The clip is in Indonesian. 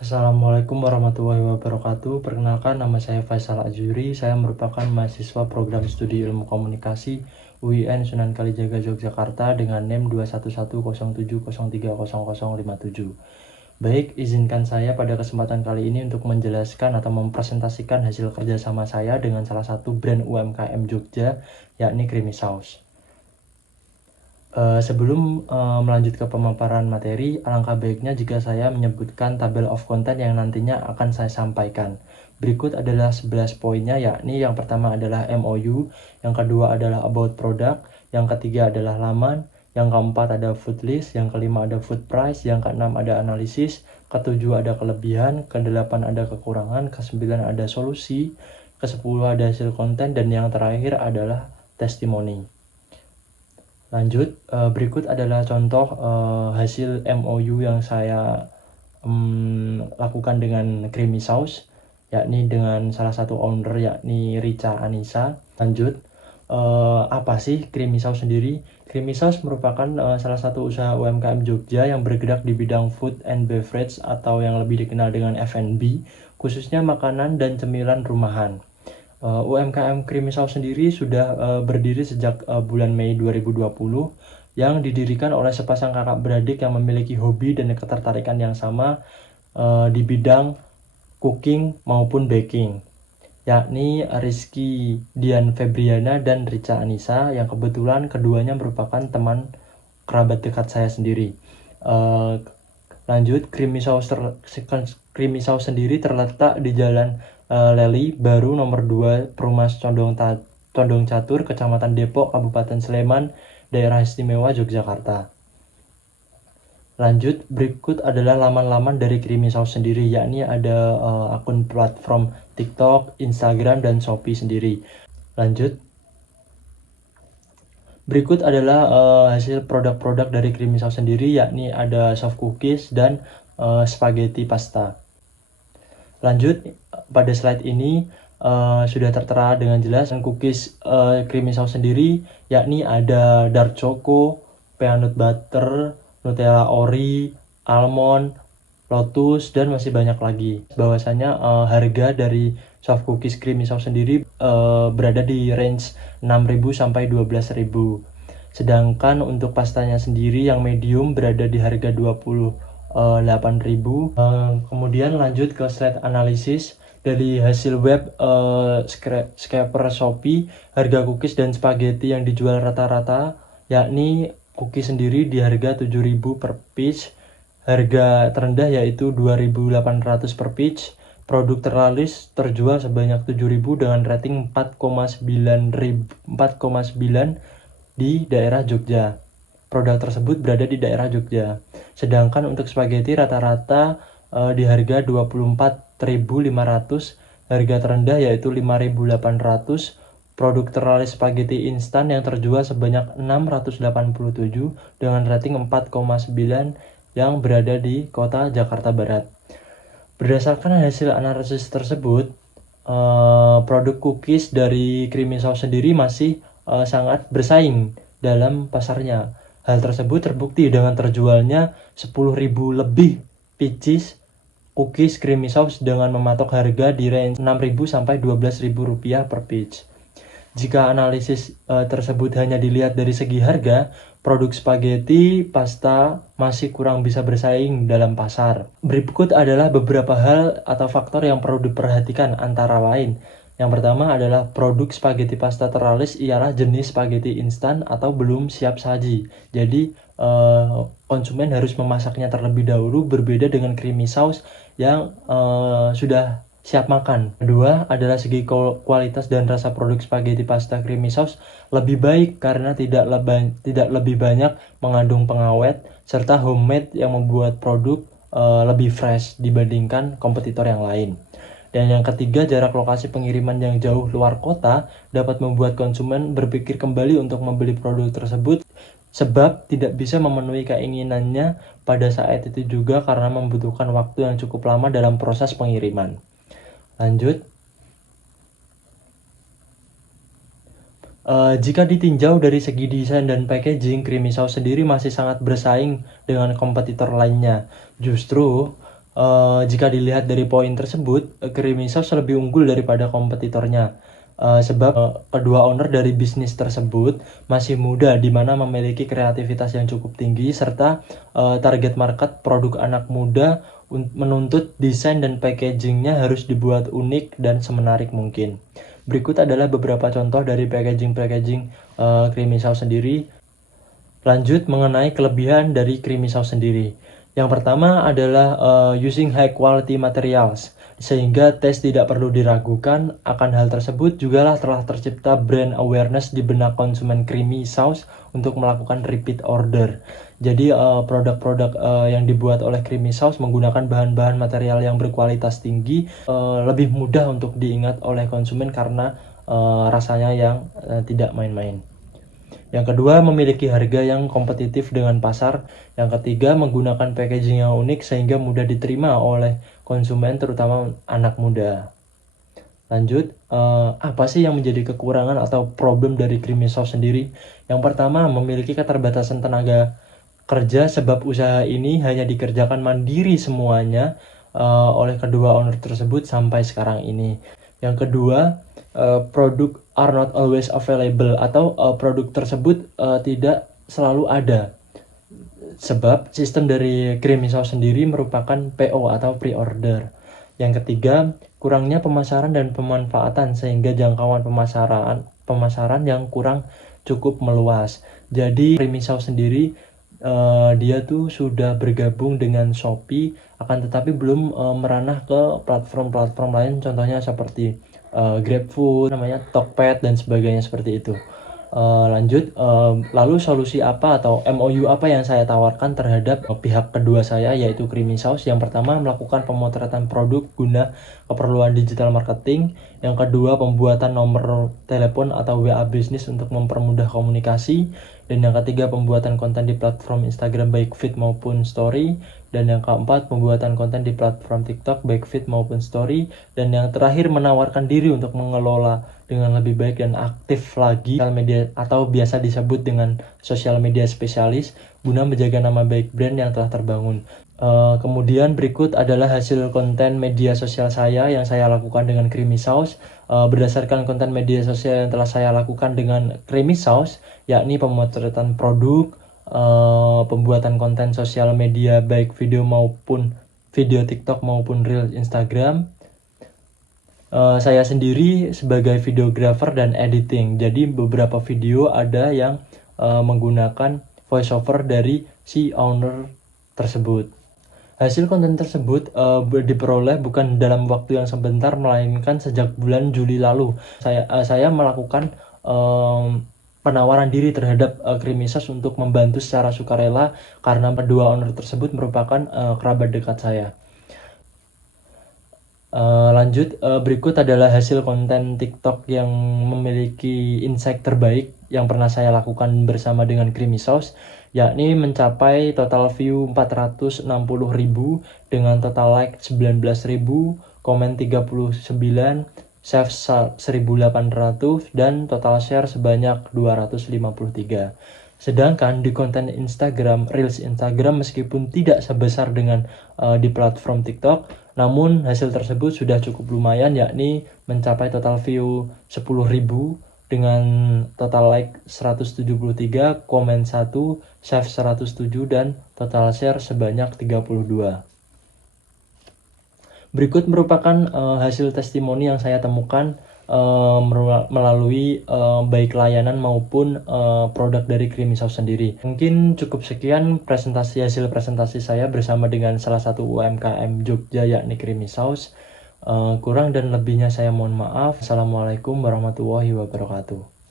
Assalamualaikum warahmatullahi wabarakatuh. Perkenalkan, nama saya Faisal Azuri. Saya merupakan mahasiswa program studi ilmu komunikasi UIN Sunan Kalijaga Yogyakarta dengan NIM 21107030057. Baik, izinkan saya pada kesempatan kali ini untuk menjelaskan atau mempresentasikan hasil kerjasama saya dengan salah satu brand UMKM Jogja, yakni Creamy Sauce. Sebelum melanjut ke pemaparan materi, alangkah baiknya jika saya menyebutkan tabel of content yang nantinya akan saya sampaikan. Berikut adalah 11 poinnya, yakni yang pertama adalah MOU, yang kedua adalah about product, yang ketiga adalah laman, yang keempat ada food list, yang kelima ada food price, yang keenam ada analisis, ketujuh ada kelebihan, kedelapan ada kekurangan, kesembilan ada solusi, kesepuluh ada hasil konten, dan yang terakhir adalah testimoni. Lanjut, berikut adalah contoh hasil MOU yang saya lakukan dengan Creamy Sauce, yakni dengan salah satu owner yakni Richa Anissa. Lanjut, apa sih Creamy Sauce sendiri? Creamy Sauce merupakan salah satu usaha UMKM Jogja yang bergerak di bidang food and beverage atau yang lebih dikenal dengan F&B, khususnya makanan dan cemilan rumahan. UMKM Creamy Sauce sendiri sudah berdiri sejak bulan Mei 2020 yang didirikan oleh sepasang kakak beradik yang memiliki hobi dan ketertarikan yang sama di bidang cooking maupun baking, yakni Rizky Dian Febriana dan Richa Anissa, yang kebetulan keduanya merupakan teman kerabat dekat saya sendiri. Lanjut, Creamy Sauce sendiri terletak di Jalan Leli Baru nomor 2, Perumas Condong Catur, Kecamatan Depok, Kabupaten Sleman, Daerah Istimewa Yogyakarta. Lanjut, berikut adalah laman-laman dari Creamy Sauce sendiri, yakni ada akun platform TikTok, Instagram, dan Shopee sendiri. Lanjut, berikut adalah hasil produk-produk dari Creamy Sauce sendiri, yakni ada soft cookies dan spaghetti pasta. Lanjut, pada slide ini sudah tertera dengan jelas cookies Creamy Sauce sendiri, yakni ada dark choco, peanut butter, Nutella Ori, almond, lotus, dan masih banyak lagi. Bahwasanya harga dari soft cookies Creamy Sauce sendiri berada di range 6.000 sampai 12.000. Sedangkan untuk pastanya sendiri yang medium berada di harga 28.000. Kemudian lanjut ke slide analisis. Dari hasil web scraper Shopee, harga cookies dan spaghetti yang dijual rata-rata, yakni cookies sendiri di harga 7.000 per piece, harga terendah yaitu 2.800 per piece. Produk terlaris terjual sebanyak 7.000 dengan rating 4,9 di daerah Jogja. Produk tersebut berada di daerah Jogja. Sedangkan untuk spaghetti rata-rata di harga 24.500, harga terendah yaitu 5.800. Produk teralis spaghetti instan yang terjual sebanyak 687 dengan rating 4,9 yang berada di kota Jakarta Barat. Berdasarkan hasil analisis tersebut, produk cookies dari Creamy Sauce sendiri masih sangat bersaing dalam pasarnya. Hal tersebut terbukti dengan terjualnya 10.000 lebih pieces cookies Creamy Sauce dengan mematok harga di range 6.000 sampai 12.000 rupiah per piece. Jika analisis tersebut hanya dilihat dari segi harga, produk spaghetti pasta masih kurang bisa bersaing dalam pasar. Berikut adalah beberapa hal atau faktor yang perlu diperhatikan, antara lain. Yang pertama adalah produk spaghetti pasta teralis ialah jenis spaghetti instan atau belum siap saji. Jadi konsumen harus memasaknya terlebih dahulu, berbeda dengan Creamy Sauce yang sudah siap makan. Kedua adalah segi kualitas dan rasa produk spaghetti pasta Creamy Sauce lebih baik karena tidak lebih banyak mengandung pengawet serta homemade yang membuat produk lebih fresh dibandingkan kompetitor yang lain. Dan yang ketiga, jarak lokasi pengiriman yang jauh luar kota dapat membuat konsumen berpikir kembali untuk membeli produk tersebut, sebab tidak bisa memenuhi keinginannya pada saat itu juga karena membutuhkan waktu yang cukup lama dalam proses pengiriman. Lanjut. Jika ditinjau dari segi desain dan packaging, Creamy Sauce sendiri masih sangat bersaing dengan kompetitor lainnya. Justru Jika dilihat dari poin tersebut, Creamy Sauce lebih unggul daripada kompetitornya. Sebab kedua owner dari bisnis tersebut masih muda, di mana memiliki kreativitas yang cukup tinggi, serta target market produk anak muda menuntut desain dan packagingnya harus dibuat unik dan semenarik mungkin. Berikut adalah beberapa contoh dari packaging Creamy Sauce sendiri. Lanjut mengenai kelebihan dari Creamy Sauce sendiri. Yang pertama adalah using high quality materials, sehingga tes tidak perlu diragukan. Akan hal tersebut jugalah telah tercipta brand awareness di benak konsumen Creamy Sauce untuk melakukan repeat order. Jadi produk-produk yang dibuat oleh Creamy Sauce menggunakan bahan-bahan material yang berkualitas tinggi, lebih mudah untuk diingat oleh konsumen karena rasanya yang tidak main-main. Yang kedua, memiliki harga yang kompetitif dengan pasar. Yang ketiga, menggunakan packaging yang unik sehingga mudah diterima oleh konsumen, terutama anak muda. Lanjut, apa sih yang menjadi kekurangan atau problem dari Creamy Sauce sendiri? Yang pertama, memiliki keterbatasan tenaga kerja, sebab usaha ini hanya dikerjakan mandiri semuanya oleh kedua owner tersebut sampai sekarang ini. Yang kedua, produk are not always available, atau produk tersebut tidak selalu ada. Sebab sistem dari Creamy Sauce sendiri merupakan PO atau pre-order. Yang ketiga, kurangnya pemasaran dan pemanfaatan sehingga jangkauan pemasaran yang kurang cukup meluas. Jadi Creamy Sauce sendiri dia tuh sudah bergabung dengan Shopee, akan tetapi belum meranah ke platform-platform lain, contohnya seperti GrabFood, namanya Tokped dan sebagainya seperti itu. Lanjut, lalu solusi apa atau MOU apa yang saya tawarkan terhadap pihak kedua saya, yaitu Creamy Sauce? Yang pertama, melakukan pemotretan produk guna keperluan digital marketing. Yang kedua, pembuatan nomor telepon atau WA bisnis untuk mempermudah komunikasi. Dan yang ketiga, pembuatan konten di platform Instagram baik feed maupun story. Dan yang keempat, pembuatan konten di platform TikTok baik feed maupun story. Dan yang terakhir, menawarkan diri untuk mengelola dengan lebih baik dan aktif lagi sosial media atau biasa disebut dengan sosial media spesialis, guna menjaga nama baik brand yang telah terbangun. Kemudian berikut adalah hasil konten media sosial saya yang saya lakukan dengan Creamy Sauce. Berdasarkan konten media sosial yang telah saya lakukan dengan Creamy Sauce, yakni pemotretan produk, pembuatan konten sosial media baik video TikTok maupun Reel Instagram. Saya sendiri sebagai videographer dan editing. Jadi beberapa video ada yang menggunakan voiceover dari si owner tersebut. Hasil konten tersebut diperoleh bukan dalam waktu yang sebentar, melainkan sejak bulan Juli lalu. Saya melakukan penawaran diri terhadap Creamy Sauce untuk membantu secara sukarela karena kedua owner tersebut merupakan kerabat dekat saya. Lanjut, berikut adalah hasil konten TikTok yang memiliki insight terbaik yang pernah saya lakukan bersama dengan Creamy Sauce, yakni mencapai total view 460.000 dengan total like 19.000, komen 39, save 1.800, dan total share sebanyak 253. Sedangkan di konten Instagram, Reels Instagram, meskipun tidak sebesar dengan di platform TikTok, namun hasil tersebut sudah cukup lumayan, yakni mencapai total view 10.000 dengan total like 173, komen 1, save 107, dan total share sebanyak 32. Berikut merupakan hasil testimoni yang saya temukan melalui baik layanan maupun produk dari Creamy Sauce sendiri. Mungkin cukup sekian hasil presentasi saya bersama dengan salah satu UMKM Jogja, yakni Creamy Sauce. Kurang dan lebihnya saya mohon maaf. Assalamualaikum warahmatullahi wabarakatuh.